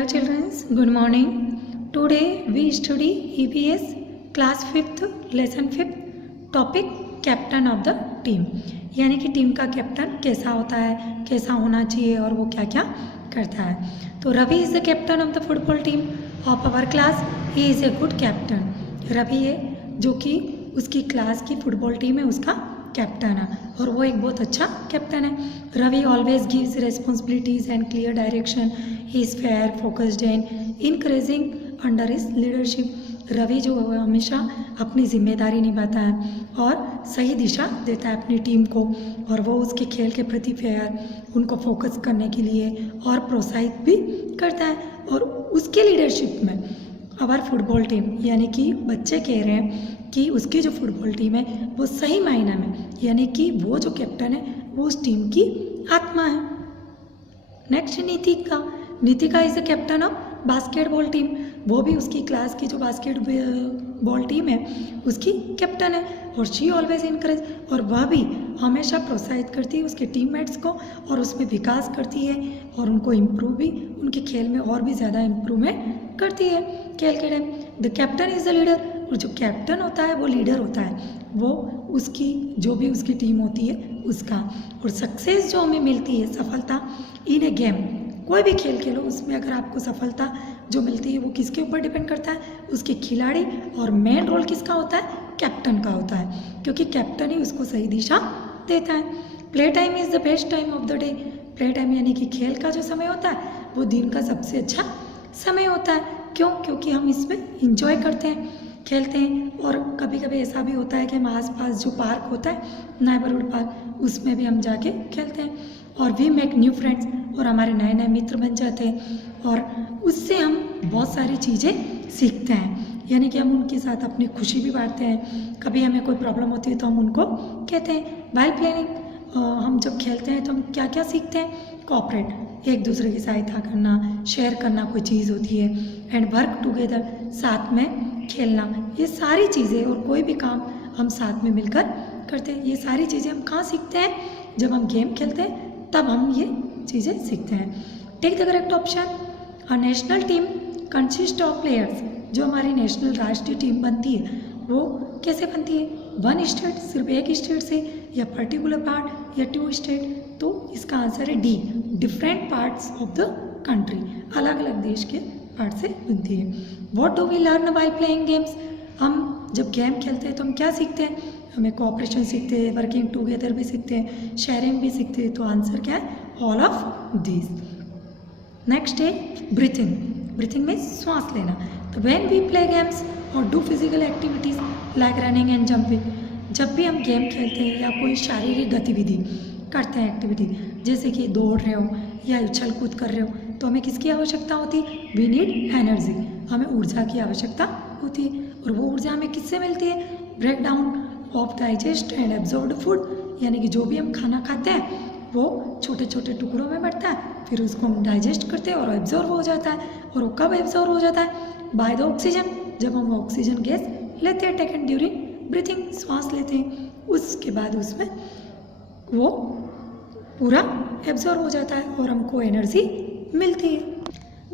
Dear children, good morning. Today we study EVS class 5th lesson 5th topic captain of the team, यानी कि team का captain कैसा होता है, कैसा होना चाहिए और वो क्या क्या करता है। तो Ravi is the captain of the football team of our class. He is a good captain. Ravi है जो कि उसकी क्लास की फुटबॉल टीम है उसका कैप्टन है और वो एक बहुत अच्छा कैप्टन है. Ravi always gives responsibilities and clear direction. He is fair, focused and encouraging under his leadership. Ravi जो है हमेशा अपनी जिम्मेदारी निभाता है और सही दिशा देता है अपनी टीम को, और वो उसके खेल के प्रति फेयर, उनको फोकस करने के लिए और प्रोत्साहित भी करता है. और उसके लीडरशिप में आवर फुटबॉल टीम, यानी कि बच्चे कह रहे हैं कि उसकी जो फुटबॉल टीम है वो सही मायने में, यानी कि वो जो कैप्टन है वो उस टीम की आत्मा है. Next Nitika. Nitika is the captain of basketball team. वो भी उसकी क्लास की जो बास्केटबॉल टीम है उसकी कैप्टन है और शी ऑलवेज इनकरेज, और वह भी हमेशा प्रोत्साहित करती है उसके टीममेट्स को और उसमें विकास करती है और उनको इम्प्रूव भी, उनके खेल में और भी ज़्यादा इम्प्रूवमेंट करती है खेल के time. The captain is the leader. और जो कैप्टन होता है वो लीडर होता है, वो उसकी जो भी उसकी टीम होती है उसका. और सक्सेस जो हमें मिलती है, सफलता इन ए गेम, कोई भी खेल खेलो उसमें अगर आपको सफलता जो मिलती है वो किसके ऊपर डिपेंड करता है, उसके खिलाड़ी. और मेन रोल किसका होता है, कैप्टन का होता है, क्योंकि कैप्टन ही उसको सही दिशा देता है. Play time is the best time of the day. Play time यानी कि खेल का जो समय होता है वो दिन का सबसे अच्छा समय होता है. क्यों? क्योंकि हम इसमें इंजॉय करते हैं, खेलते हैं. और कभी कभी ऐसा भी होता है कि हम आसपास जो पार्क होता है, नेबरहुड पार्क, उसमें भी हम जाके खेलते हैं और वी मेक न्यू फ्रेंड्स, और हमारे नए नए मित्र बन जाते हैं और उससे हम बहुत सारी चीज़ें सीखते हैं, यानी कि हम उनके साथ अपनी खुशी भी बांटते हैं. कभी हमें कोई प्रॉब्लम होती है तो हम उनको कहते हैं. वाइल प्लेइंग, हम जब खेलते हैं तो हम क्या क्या सीखते हैं, कोऑपरेट, एक दूसरे की सहायता करना, शेयर करना कोई चीज़ होती है, एंड वर्क टुगेदर, साथ में खेलना. ये सारी चीज़ें और कोई भी काम हम साथ में मिलकर करते हैं. ये सारी चीज़ें हम कहाँ सीखते हैं, जब हम गेम खेलते हैं तब हम ये चीज़ें सीखते हैं. Take the correct option. A national team consist of players. जो हमारी नेशनल राष्ट्रीय टीम बनती है वो कैसे बनती है, वन स्टेट, सिर्फ एक स्टेट से, या पर्टिकुलर पार्ट, या टू स्टेट. तो इसका आंसर है D, different parts of the country, अलग अलग देश के पार्ट से बनती है. What do we learn while playing games. हम जब गेम खेलते हैं तो हम क्या सीखते हैं, हमें कोऑपरेशन सीखते हैं, वर्किंग टुगेदर भी सीखते हैं, शेयरिंग भी सीखते हैं. तो आंसर क्या है, ऑल ऑफ दिस. नेक्स्ट है ब्रीथिंग. ब्रीथिंग में सांस लेना. तो व्हेन वी प्ले गेम्स और do physical activities like running and jumping, जब भी हम गेम खेलते हैं या कोई शारीरिक गतिविधि करते हैं, एक्टिविटी, जैसे कि दौड़ रहे हो या उछल कूद कर रहे हो, तो हमें किसकी आवश्यकता होती है, वी नीड एनर्जी, हमें ऊर्जा की आवश्यकता होती है. और वो ऊर्जा हमें किससे मिलती है, break down of digest and absorbed food, यानी कि जो भी हम खाना खाते हैं वो छोटे छोटे टुकड़ों में बढ़ता है, फिर उसको हम डाइजेस्ट करते हैं और एब्जॉर्ब हो जाता है. और वो कब एब्जॉर्ब हो जाता है, बाय द ऑक्सीजन, जब हम ऑक्सीजन गैस लेते हैं, टेकन ड्यूरिंग ब्रीथिंग, सांस लेते हैं, उसके बाद उसमें वो पूरा एब्जॉर्ब हो जाता है और हमको एनर्जी मिलती है.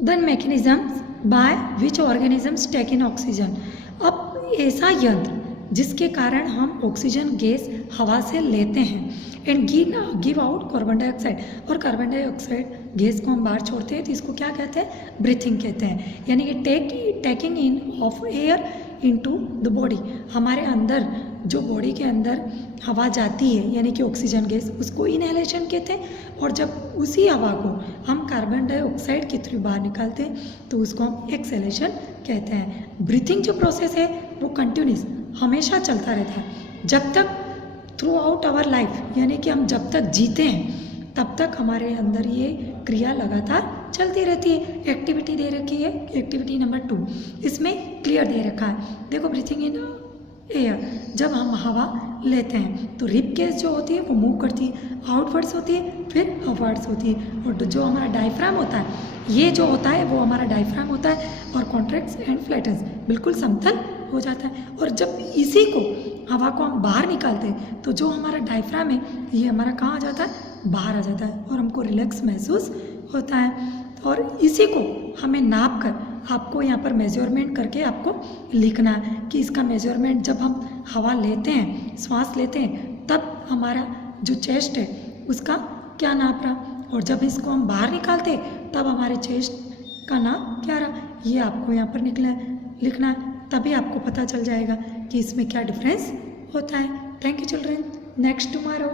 Then mechanisms by which organisms take in oxygen. अब ऐसा यंत्र जिसके कारण हम ऑक्सीजन गैस हवा से लेते हैं and give out carbon dioxide, और कार्बन डाइऑक्साइड गैस को हम बाहर छोड़ते हैं, तो इसको क्या कहते हैं, ब्रीथिंग कहते हैं. यानी कि taking in of air into the body, हमारे अंदर जो बॉडी के अंदर हवा जाती है यानी कि ऑक्सीजन गैस, उसको इनहेलेशन कहते हैं. और जब उसी हवा को हम कार्बन डाइऑक्साइड के थ्रू बाहर निकालते हैं तो उसको हम एक्सहेलेशन कहते हैं. ब्रीथिंग जो प्रोसेस है वो कंटिन्यूस, हमेशा चलता रहता है, जब तक थ्रू आउट आवर लाइफ, यानी कि हम जब तक जीते हैं तब तक हमारे अंदर ये क्रिया लगातार चलती रहती है. एक्टिविटी दे रखी है, एक्टिविटी नंबर 2, इसमें क्लियर दे रखा है. देखो, ब्रीथिंग इन एयर, जब हम हवा लेते हैं तो रिप केस जो होती है वो मूव करती है, आउटवर्ड्स होती है, फिर अपवर्ड्स होती है. और जो हमारा डायफ्राम होता है, ये जो होता है वो हमारा डायफ्राम होता है, और कॉन्ट्रैक्ट्स एंड फ्लैटन्स, बिल्कुल समतल हो जाता है. और जब इसी को हवा को हम बाहर निकालते हैं तो जो हमारा डायफ्राम है ये हमारा कहाँ आ जाता है, बाहर आ जाता है, और हमको रिलैक्स महसूस होता है. और इसी को हमें नाप कर आपको यहाँ पर मेजरमेंट करके आपको लिखना है कि इसका मेजरमेंट जब हम हवा लेते हैं, श्वास लेते हैं, तब हमारा जो चेस्ट है उसका क्या नाप रहा, और जब इसको हम बाहर निकालते तब हमारे चेस्ट का नाप क्या रहा। ये आपको यहाँ पर लिखना है, तभी आपको पता चल जाएगा कि इसमें क्या डिफरेंस होता है। Thank you children, next tomorrow.